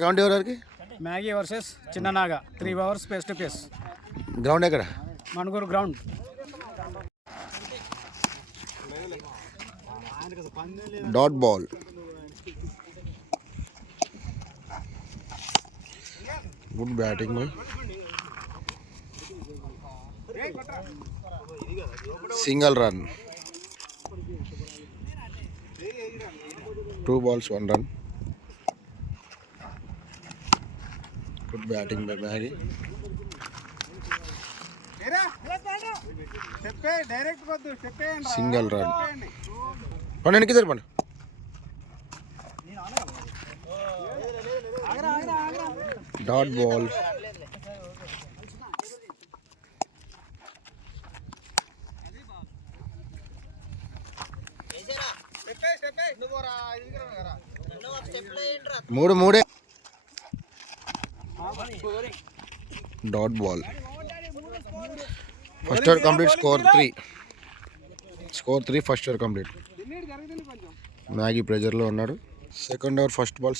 గ్రౌండ్ ఎవరికి? Maggie versus Chinnanaga 3 hours face to face. Ground ఎక్కడ? Manuguru ground. Dot ball. Good batting boy. Single run. 2 balls 1 run. Good batting by Maggie. Single run. One and kidhar one. Dot ball. మూడే dot ball. First over complete. Score 3 first over complete. Maggie ప్రెజర్లో ఉన్నాడు. Second over first ball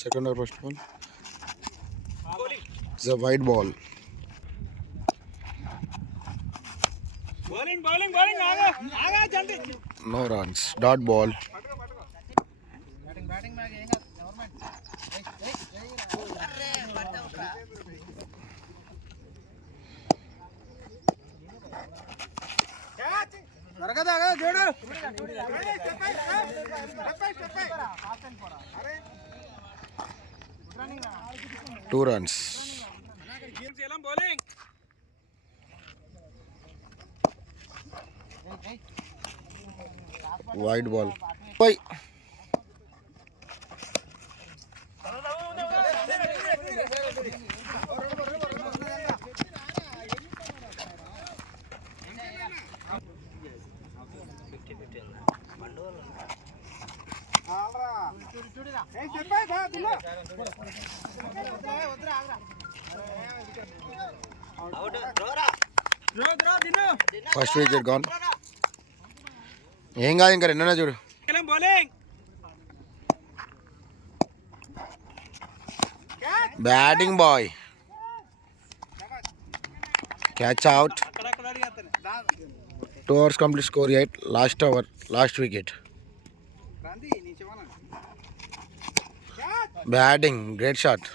it's a wide ball. No runs. Dot ball. Two runs. Wide ball. Bye. First wicket gone. ఏం కాదు, ఇంకా రెండున్నా చూడు. Batting boy. Catch out. 2 hours complete. Score 8. Last wicket. Batting. Great shot.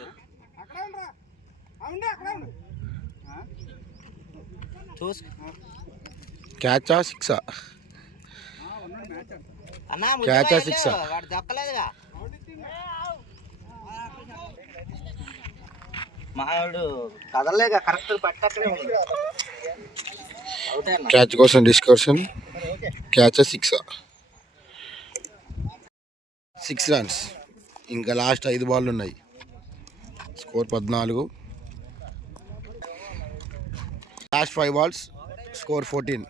క్యాచా సిక్సా? క్యాచా సిక్సా? Catch కోసం డిస్కషన్. క్యాచా సిక్సా? 6 runs. ఇంకా లాస్ట్ 5 బాల్ ఉన్నాయి. స్కోర్ 14. లాస్ట్ 5 balls. Score 14.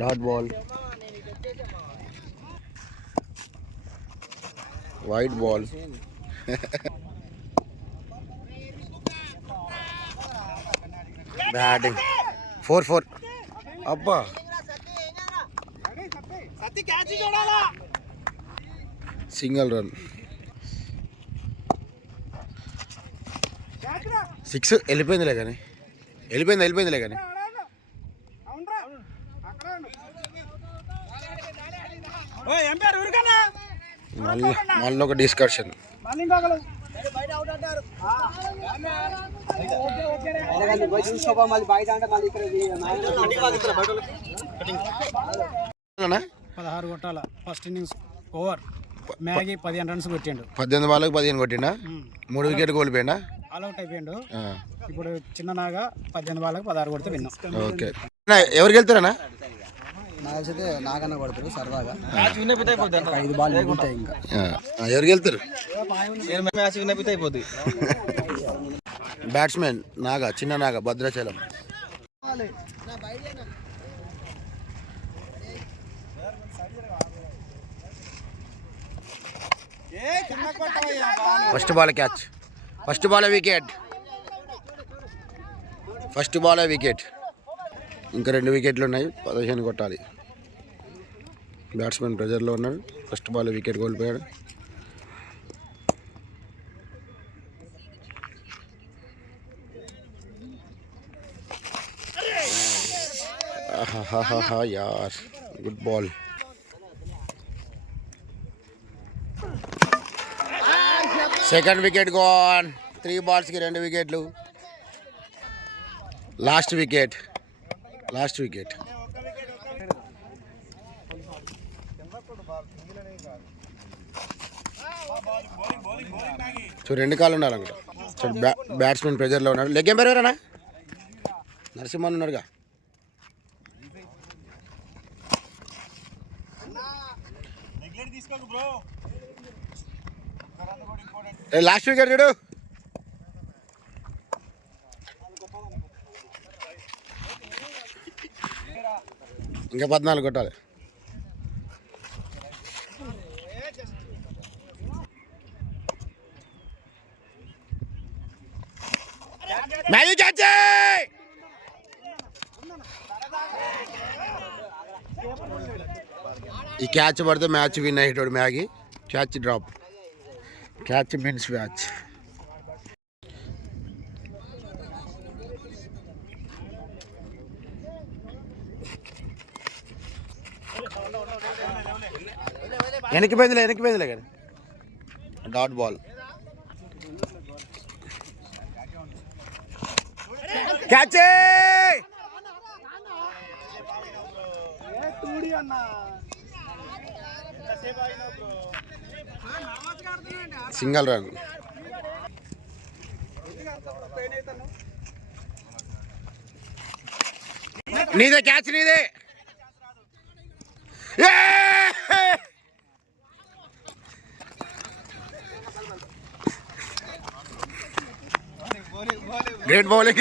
Dot ball. Wide ball. Batting. 4. అబ్బా. Single run. 6 వెళ్ళిపోయిందిలే కానీ. మళ్ళీ ఒక డిస్కషన్. పదహారు కొట్టాల first innings over. Maggie 15 runs కొట్టిండు. 18 balls 15 కొట్టిండా. 3 వికెట్ కోల్పోయిండా. ఆల్అౌట్ అయిపోయిండు. ఇప్పుడు చిన్ననాగా 18 balls 16 కొడితే విన్నాం. ఓకే. ఎవరికి వెళ్తారన్నా? నాకైతే నాగన్న కొడతారు సరదాగా. 5 balls మిగులుతాయి ఇంకా. ఎవరికి వెళ్తారు? బ్యాట్స్మెన్ నాగా, చిన్న నాగా, Bhadrachalam. First ball catch. First ball wicket. ఇంకా 2 వికెట్లు ఉన్నాయి, 15 కొట్టాలి. బ్యాట్స్మెన్ ప్రెజర్లో ఉన్నాడు. ఫస్ట్ బాల్ వికెట్ కోల్పోయాడు. యార్ good ball. Second wicket gone. 3 బాల్స్కి 2 వికెట్లు. Last wicket. సో 2 కాళ్ళు ఉండాలనుకుంటా. సో బ్యాట్స్మెన్ ప్రెజర్లో ఉన్నాడు. లెగ్ ఎంపైర్ ఎవరన్నా? నరసింహన్ ఉన్నాడుగా. లాస్ట్ వికెట్ చూడు. ఇంకా 14 కొట్టాలి. Maggie catch. ఈ క్యాచ్ పడితే మ్యాచ్ విన్ అయ్యేటోడు Maggie. Catch drop. Catch means match. వెనక్కి పోయిందిలే కానీ. Dot ball. Catch. Single run. నీదే క్యాచ్, నీదే. Great bowling.